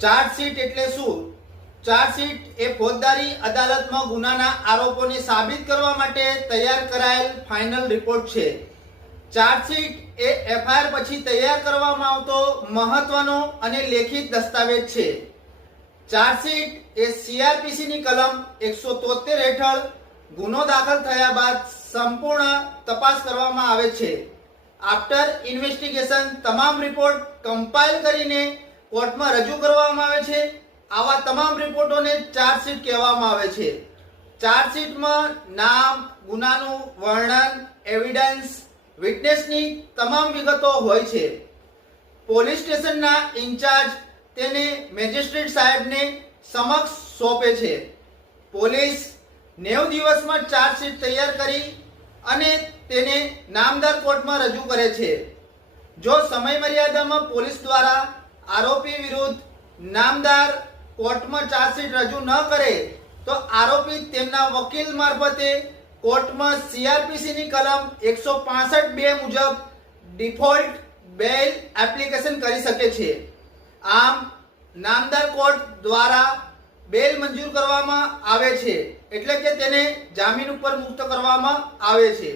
Chargesheet એટલે શું? Chargesheet એ ફોજદારી અદાલતમાં ગુનાના આરોપોને સાબિત કરવા માટે તૈયાર કરાયેલ ફાઇનલ રિપોર્ટ છે. ચાર્જશીટ એ એફઆઈઆર પછી તૈયાર કરવામાં આવતો મહત્વનો અને લેખિત દસ્તાવેજ છે. ચાર્જશીટ એ સીઆરપીસી ની કલમ 173 હેઠળ ગુનો દાખલ થયા બાદ સંપૂર્ણ તપાસ કરવામાં આવે છે. આફ્ટર ઇન્વેસ્ટિગેશન તમામ રિપોર્ટ કમ્પાઇલ કરીને કોર્ટમાં રજૂ કરવામાં આવે છે. આવા તમામ રિપોર્ટોને ચાર્જશીટ કહેવામાં આવે છે. ચાર્જશીટમાં નામ, ગુનાનું વર્ણન, એવિડન્સ, વિટનેસની તમામ વિગતો હોય છે. પોલીસ સ્ટેશનના ઇન્ચાર્જ તેને મેજિસ્ટ્રેટ સાહેબને સમક્ષ સોંપે છે. પોલીસ 90 દિવસમાં ચાર્જશીટ તૈયાર કરી અને તેને નામદાર કોર્ટમાં રજૂ કરે છે. જો સમય મર્યાદામાં પોલીસ દ્વારા આરોપી વિરુદ્ધ નામદાર કોર્ટમાં ચાર્જશીટ રજૂ ન કરે તો આરોપી તેમના વકીલ મારફતે કોર્ટમાં સીઆરપીસી ની કલમ 165(2) મુજબ ડિફોલ્ટ બેલ એપ્લિકેશન કરી શકે છે. આમ નામદાર કોર્ટ દ્વારા બેલ મંજૂર કરવામાં આવે છે, એટલે કે તેને જામીન ઉપર મુક્ત કરવામાં આવે છે.